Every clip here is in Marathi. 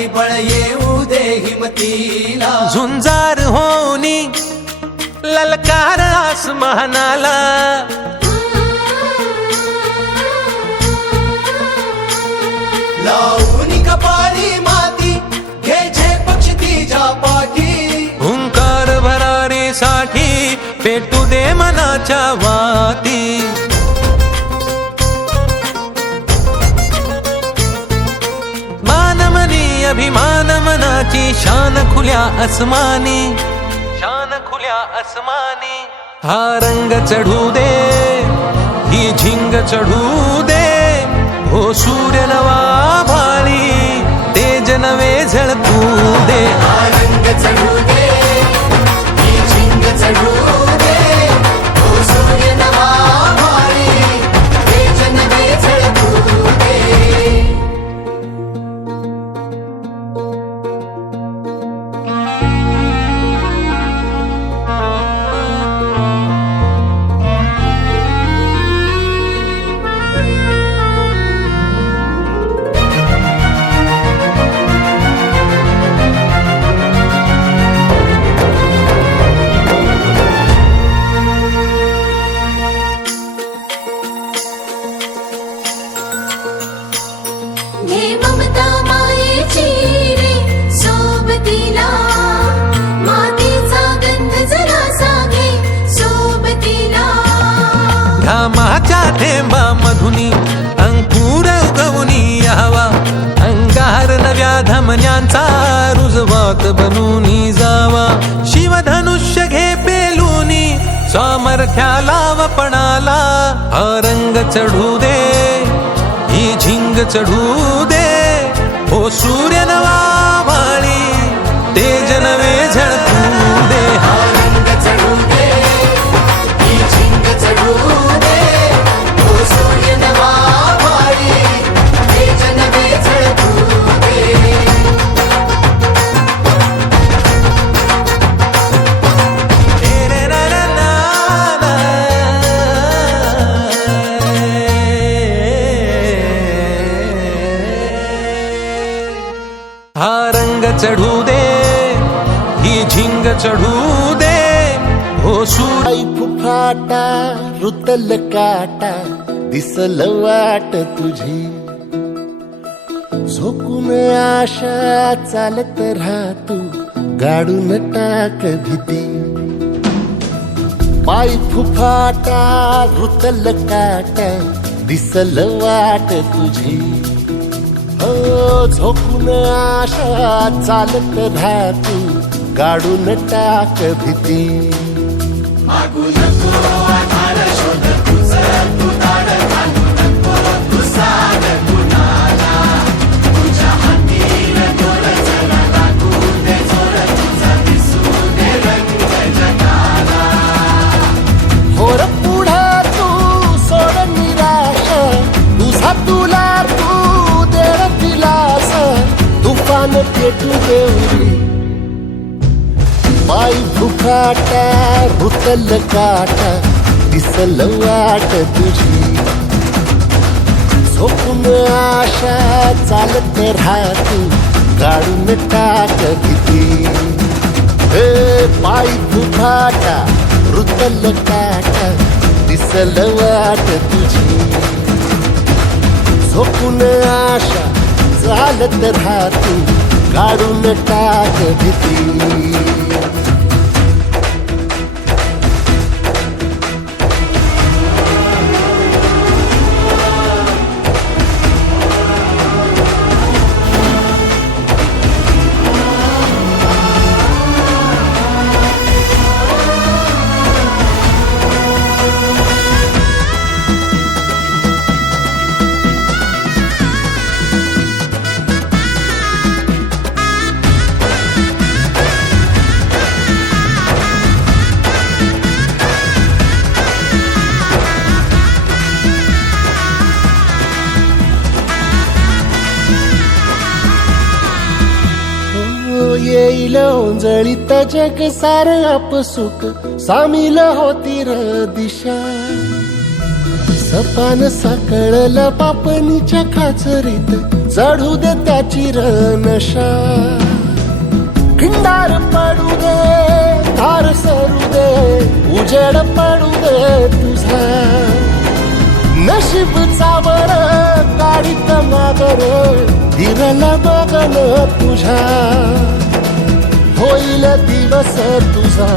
पायी बळ येऊ दे हिमतीला, झुंजार होनी ललकार आसमानाला, लावून कपाळी माती घे झेप तिच्या पाठी, हुंकार भरारीसाठी पेटू दे मनाच्या वाती. मानमनी अभिमान मनाची शान खुल्या आसमानी, शान खुल्या आसमानी. हा रंग चढू दे, ही झिंग चढू दे, हो सूर्य नवा भाळी, तेज नवे झळकू दे. हा रंग चढू दे, ही झिंग चढू दे, ओ सूर्य नवा भाळी, तेज नवे झळकू दे. हे ममता मायेची रे सोबतीला, मातीचा गंध जरासा घे सोबतीला. घामाच्या थेंबा मधुनी अंकुर उगवूनी यावा, अंगार नव्या धमन्यांचा रुजवात बनूनी जावा. शिवधनुष्य घे पेलूनी सामर्थ्याला वपणाला, हा रंग चढू दे, ही झिंग चढू दे, हो सूर्य नवा भाळी, तेज नवे झळकू दे. हा रंग चढू दे, ही झिंग चढू दे, ओ सूर्य नवा भाळी, तेज नवे झळकू दे. हा रंग चढू दे, ही झिंग चढू दे, हो सूर्य. आई फुफाटा रुतल काटा दिसल वाट तुझी, झोकून आशा चालत राहतू गाडून टाक भीती. पाय फुफाटा रुतल काटा दिसल वाट तुझी, हो झोकून आशा चालत राहतू गाडून टाक भीती. मागू नको आधार शोध तुझं, तू दाड घालू नको, तू साध कुणाला, तुझ्या हातीन दोर जरा लागू दे जोर, तुझा दिसू दे रंग जगाला. होर पुढा तू सोड निराश, तुझा तुला तू देर दिलास, तुफान पेटू देवरी. पाय फुफाटा रुतल काटा दिसल वाट तुझी, झोपून आशा चालत राहतू गाडून टाक भीती. हे पाय फुफाटा रुतल काटा दिसल वाट तुझी, झोपून आशा चालत राहतू गाडून टाक भीती. येईल ओंजळीत जग सार आपसुक, सामील होती र दिशा. सपान साकळलं पापणीच्या खाचरीत चढू दे त्याची रनशा खिंडार पडू दे तार सरू दे उजेड पडू दे तुझा नशीब चावर गाडीत मागर हिरल बघन तुझ्या होईल दिवस तुझा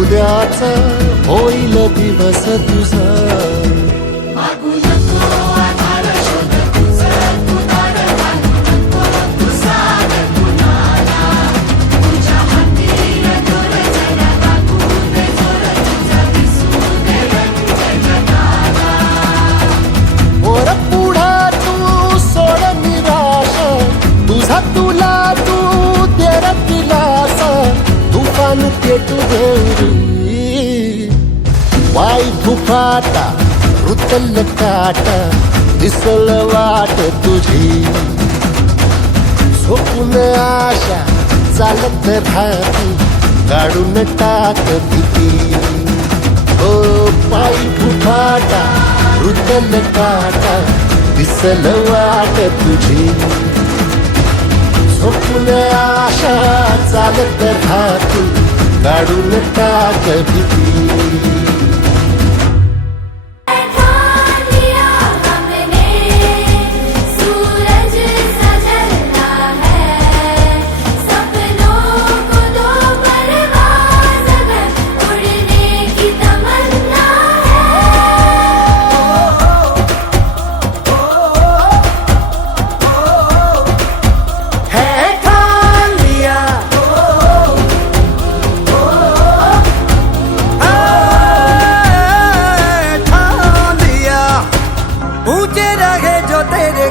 उद्याचा होईल दिवस तुझा मागू नको आधार शोध तुझा तू दार घालू नको तू साध कुणाला तुझ्या हातीन दोर जरा लागू दे जोर तुझा दिसू दे रंग जगाला वर पुढा तू सोड निराश तुझा तुला तू तेरा दिलासा तुफान पेटू देवरी वाई फुफाटा रुतल काटा दिसल वाट तुझी झोपून आशा चालत राहती काढून टाक भीती ओ पायी फुफाटा रुतल काटा दिसल वाट तुझी झोपून आशा चालत राहती काढून टाक भीती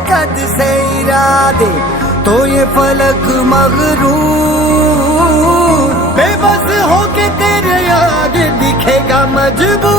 कद से इरादे तो ये फलक मगरूर बेबस होके तेरे आगे दिखेगा मजबूर